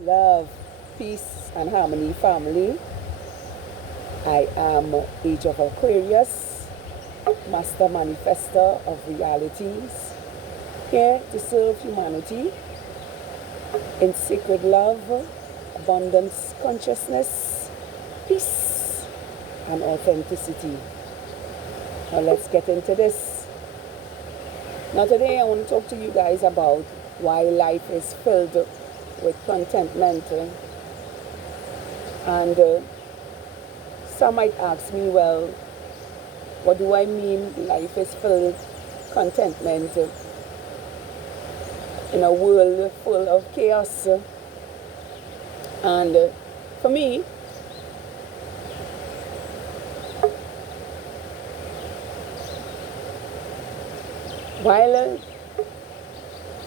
Love, peace, and harmony, family. I am Age of Aquarius, master manifester of realities, here to serve humanity in sacred love, abundance consciousness, peace, and authenticity. Now let's get into this. Now today I want to talk to you guys about why life is filled with contentment. And some might ask me, well, what do I mean life is filled with contentment in a world full of chaos? And for me,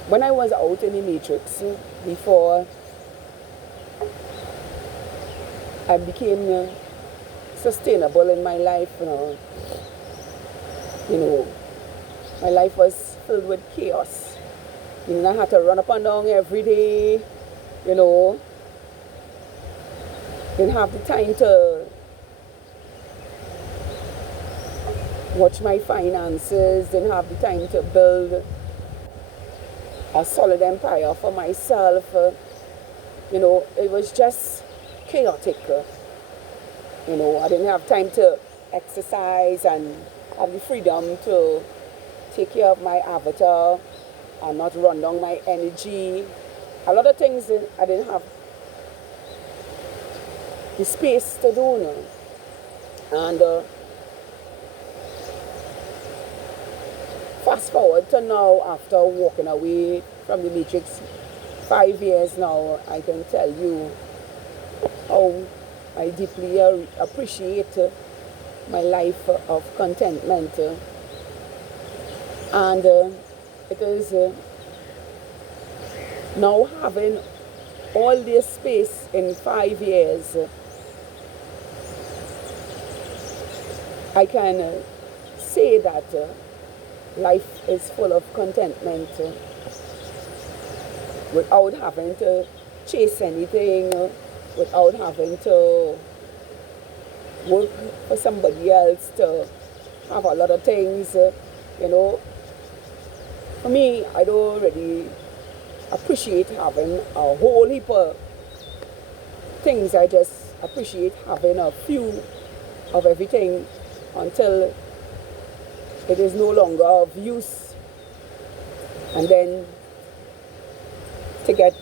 when I was out in the matrix, before I became sustainable in my life, my life was filled with chaos. I had to run up and down every day, didn't have the time to watch my finances, didn't have the time to build a solid empire for myself. It was just chaotic. I didn't have time to exercise and have the freedom to take care of my avatar and not run down my energy. A lot of things I didn't have the space to do. And fast forward to now, after walking away from the matrix 5 years now, I can tell you how I deeply appreciate my life of contentment. And it is now having all this space in 5 years, I can say that life is full of contentment without having to chase anything, without having to work for somebody else to have a lot of things. For me, I don't really appreciate having a whole heap of things. I just appreciate having a few of everything until it is no longer of use, and then to get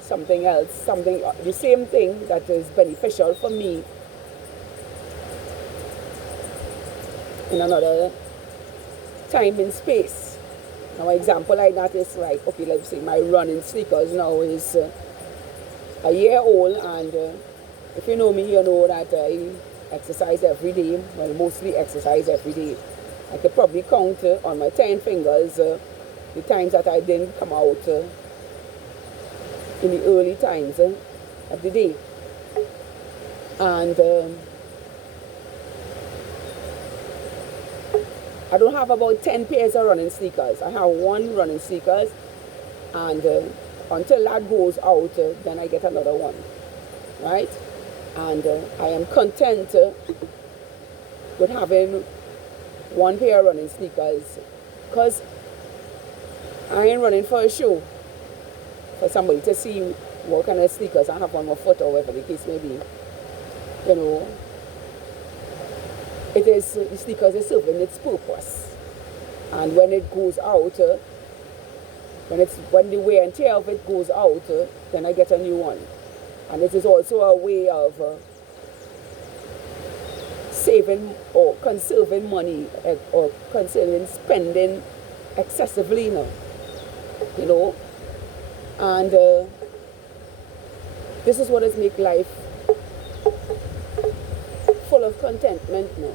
something else, the same thing that is beneficial for me in another time and space. Now, an example like that is like, okay, let's say my running sneakers now is a year old, and if you know me, you know that I exercise every day, well, mostly exercise every day. I could probably count on my 10 fingers the times that I didn't come out in the early times of the day. And I don't have about 10 pairs of running sneakers. I have one running sneakers, and until that goes out, then I get another one, right? And I am content with having one pair of running sneakers, because I ain't running for a show, for somebody to see what kind of sneakers I have on my foot or whatever the case may be. It is, the sneakers is serving its purpose, and when it goes out, when the wear and tear of it goes out, then I get a new one. And it is also a way of saving or conserving money, or conserving spending excessively now, and this is what has made life full of contentment now.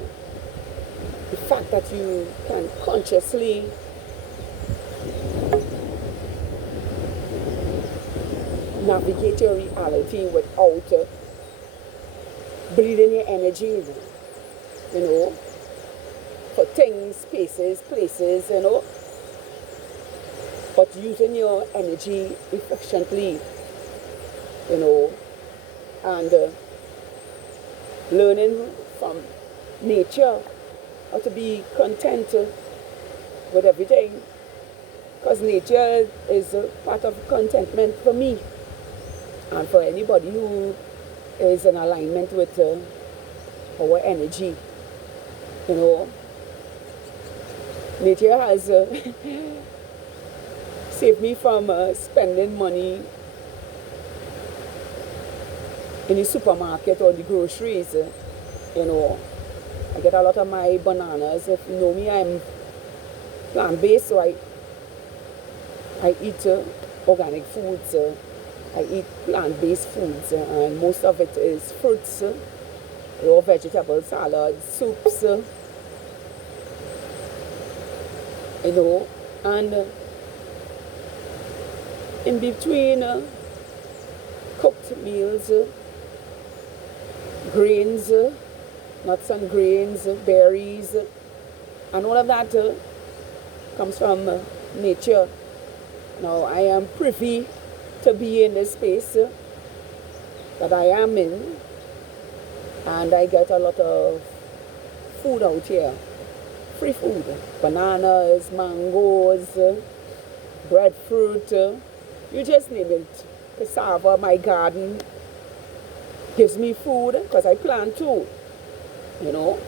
The fact that you can consciously navigate your reality without bleeding your energy, for things, spaces, places, but using your energy efficiently you know, and learning from nature how to be content with everything, because nature is a part of contentment for me and for anybody who is in alignment with our energy. You know, nature has saved me from spending money in the supermarket or the groceries. You know, I get a lot of my bananas. If you know me, I'm plant-based, so I eat organic foods. I eat plant-based foods, and most of it is fruits, raw vegetable salads, soups, you know, and in between cooked meals, grains, nuts and grains, berries, and all of that comes from nature. Now I am privy to be in this space that I am in, and I get a lot of food out here, free food, bananas, mangoes, breadfruit, you just name it. Cassava, my garden gives me food because I plant too, you know.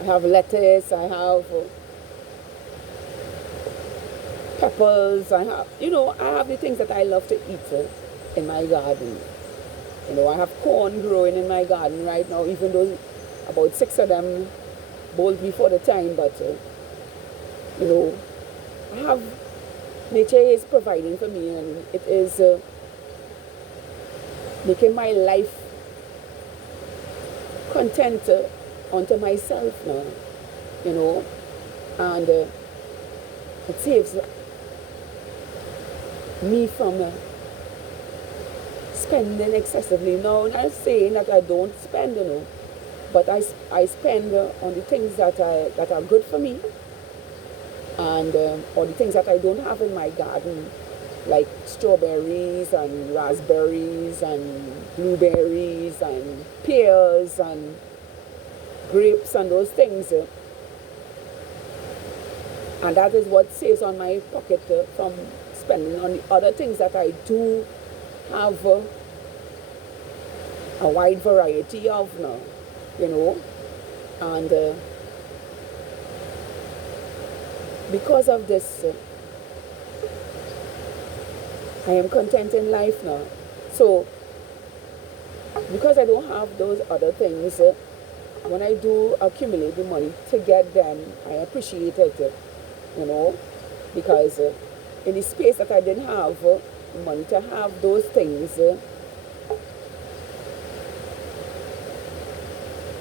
I have lettuce, I have peppers, I have the things that I love to eat in my garden. You know, I have corn growing in my garden right now, even though about 6 of them bolt before the time, but you know, nature is providing for me, and it is making my life content unto myself now, you know, and it saves me from spending excessively. Now, I'm not saying that I don't spend, you know, but I spend on the things that are good for me, and or the things that I don't have in my garden, like strawberries and raspberries and blueberries and pears and grapes and those things. And that is what saves on my pocket from spending on the other things that I do have a wide variety of now, you know. And because of this, I am content in life now. So, because I don't have those other things, when I do accumulate the money to get them, I appreciate it, you know, because in the space that I didn't have money to have those things,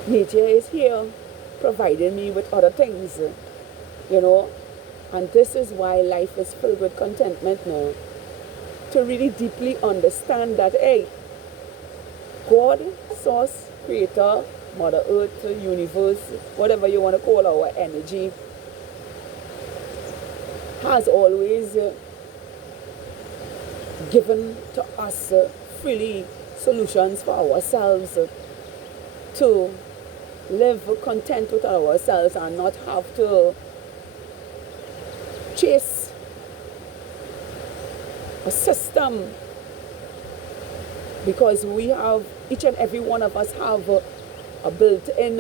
nature is here providing me with other things, you know. And this is why life is filled with contentment now. To really deeply understand that, hey, God, source, creator, Mother Earth, universe, whatever you want to call our energy, has always given to us freely solutions for ourselves to live content with ourselves and not have to chase a system, because we have, each and every one of us have a built-in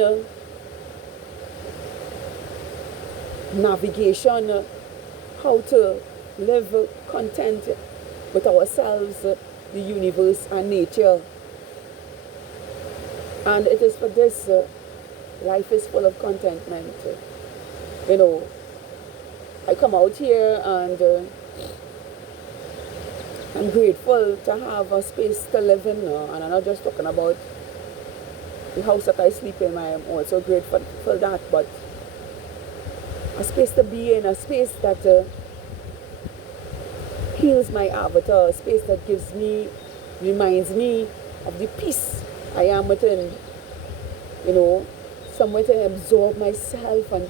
navigation how to live content with ourselves, the universe and nature. And it is for this life is full of contentment. You know, I come out here and I'm grateful to have a space to live in now. And I'm not just talking about the house that I sleep in. I am also grateful for that, but a space to be in, a space that heals my avatar, a space that reminds me of the peace I am within, you know, somewhere to absorb myself and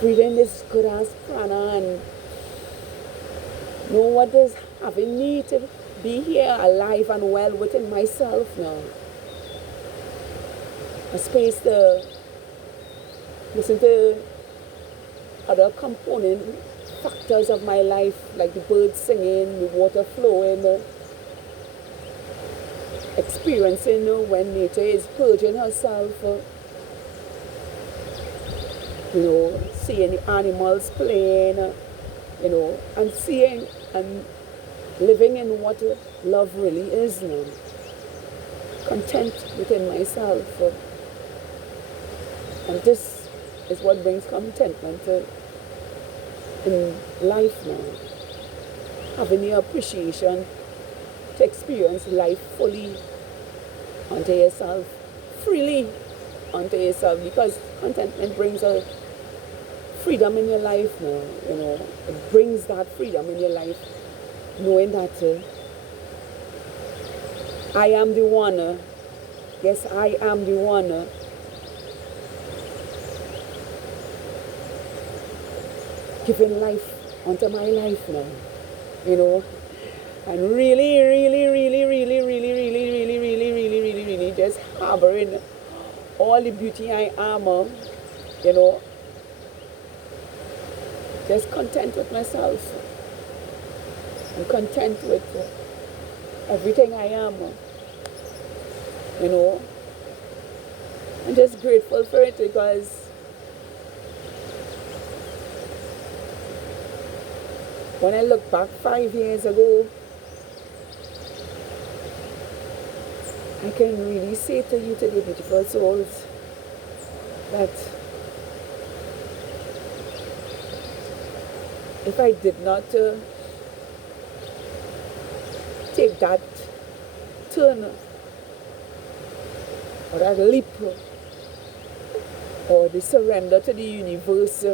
breathe in this good ass prana and know what is having me to be here alive and well within myself now. A space to listen to other component factors of my life, like the birds singing, the water flowing, experiencing when nature is purging herself, seeing the animals playing, and seeing and living in what love really is now. Content within myself. And this is what brings contentment in life now. Having the appreciation to experience life fully unto yourself, freely unto yourself, because contentment brings a freedom in your life now. It brings that freedom in your life, knowing that I am the one. Yes, I am the one. Giving life unto my life now, and really just harboring all the beauty I am, just content with myself. I'm content with everything I am, I'm just grateful for it, because when I look back 5 years ago, I can really say to you today, beautiful souls, that if I did not take that turn, or that leap, or the surrender to the universe,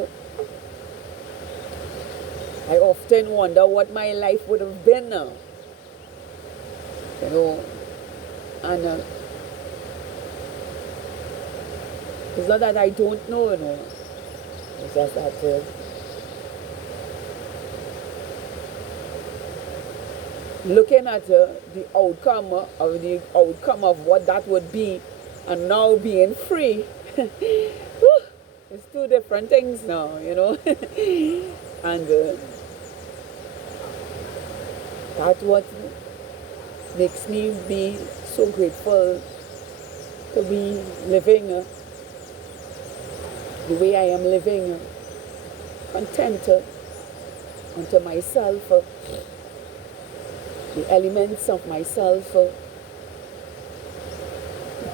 I often wonder what my life would have been now. And it's not that I don't know, It's just that looking at the outcome of what that would be, and now being free, it's two different things now, And that's what makes me be so grateful to be living the way I am living, content unto myself, the elements of myself, the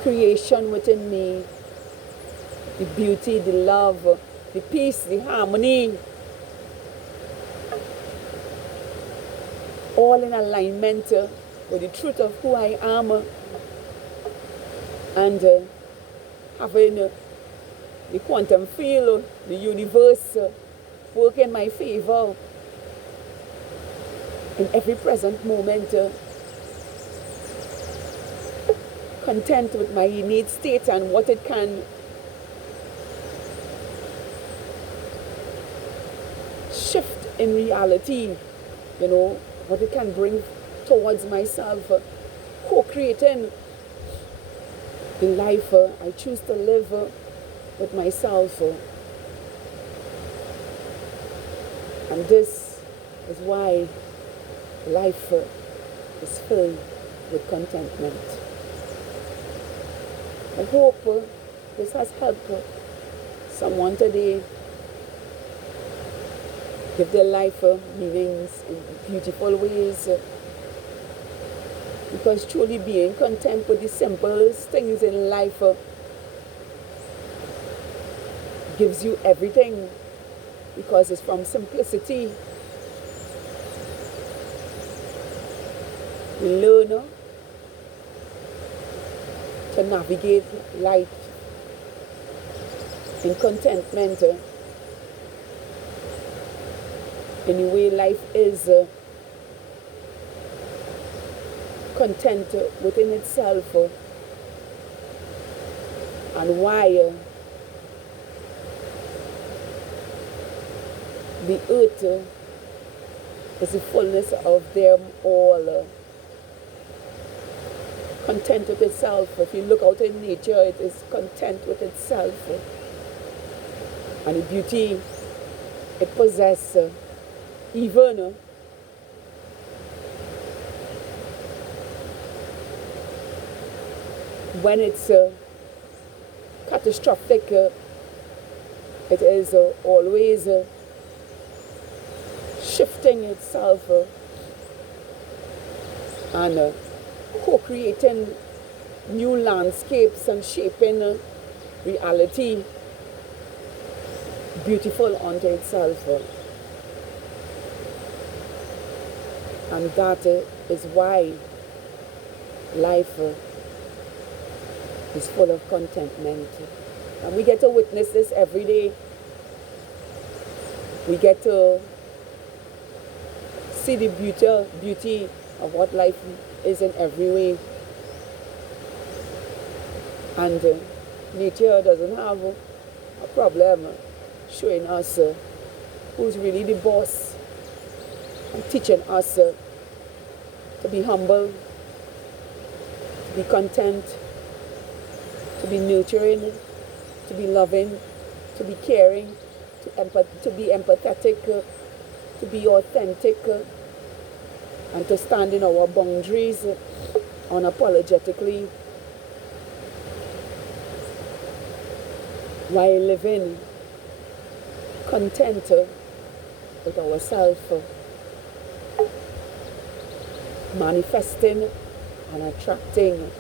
creation within me, the beauty, the love, the peace, the harmony, all in alignment with the truth of who I am, and having the quantum field, the universe work in my favor in every present moment, content with my innate state and what it can shift in reality, what it can bring towards myself, co-creating the life I choose to live with myself. And this is why life is filled with contentment. I hope this has helped someone today give their life meanings in beautiful ways. Because truly being content with the simplest things in life gives you everything, because it's from simplicity. We learn to navigate life in contentment, in the way life is, content within itself, and why the earth is the fullness of them all. Content with itself. If you look out in nature, it is content with itself. And the beauty it possesses, even when it's catastrophic, it is always shifting itself and co-creating new landscapes and shaping reality beautiful unto itself. And that is why life is full of contentment. And we get to witness this every day. We get to see the beauty of what life is in every way. And nature doesn't have a problem showing us who's really the boss and teaching us to be humble, to be content, to be nurturing, to be loving, to be caring, to be empathetic, to be authentic, and to stand in our boundaries unapologetically while living content with ourselves, manifesting and attracting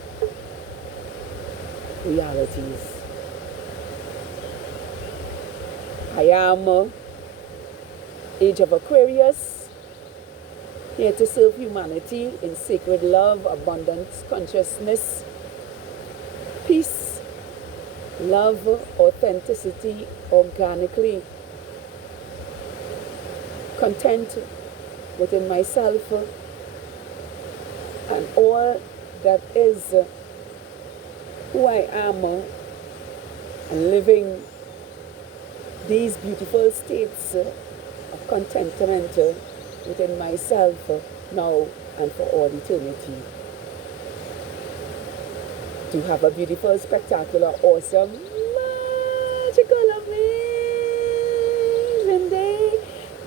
realities. I am Age of Aquarius, here to serve humanity in sacred love, abundance, consciousness, peace, love, authenticity, organically, content within myself and all that is who I am, and living these beautiful states of contentment within myself now and for all eternity. To have a beautiful, spectacular, awesome, magical, amazing day,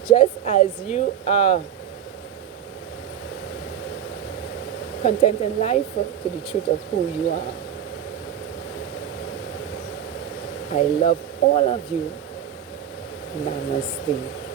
just as you are. Content in life to the truth of who you are. I love all of you. Namaste.